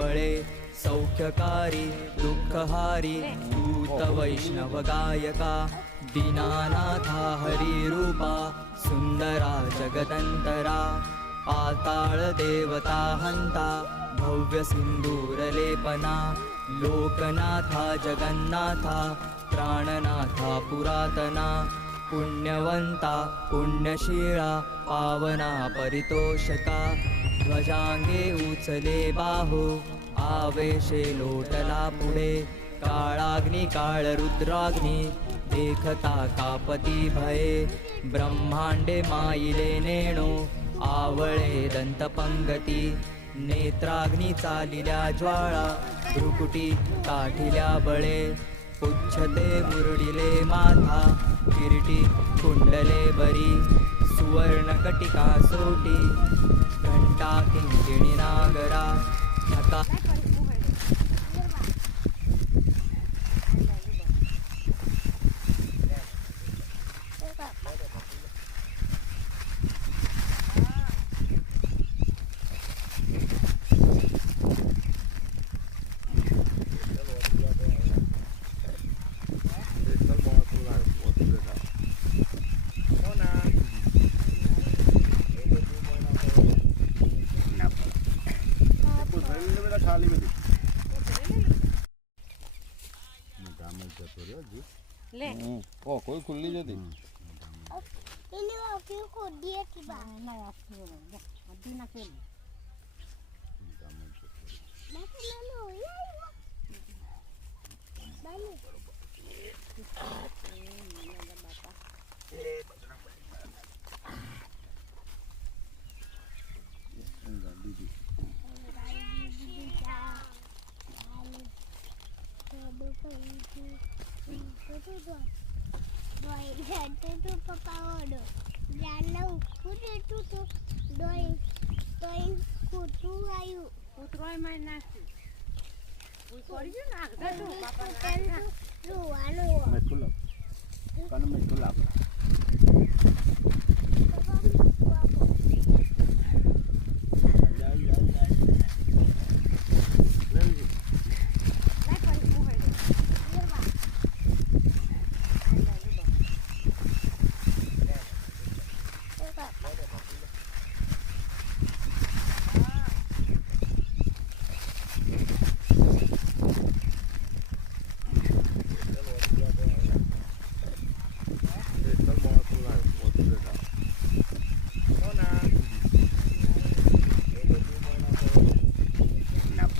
बळे सौख्यकारी दुःखहारी दूत वैष्णव गायका दीनानाथा हरिरूपा सुंदरा जगदंतरा पाताळ देवता हंता भव्य सिंदूरलेपना लोकनाथा जगन्नाथा प्राणनाथा पुरातना पुण्यवंता पुण्यशीळा पावना परितोषका ध्वजांगे उचले बाहो आवेशे लोटला पुढे काळाग्नी काळ रुद्राग्नी देखता कापती भये ब्रह्मांडे माईले नेणो आवळे दंतपंगती नेत्राग्नी चालिल्या ज्वाळा भ्रुकुटी काठिल्या बळे पुच्छते मुरडिले माथा किरीटी कुंडले बरी सुवर्णकटिका सोटी घंटा किंकिणी नागरा ढका कोई खुली जदी ini aku kok dia tiba na aku adi na kel Bapa lalu ya Bani Doi jatuh tu papa odo. Jangan kudu tu doi kutu ayu. Kutu ayu main nasi. Kori je nak dah tu papa Tentu luar. मैं खुला कल मैं खुला Papa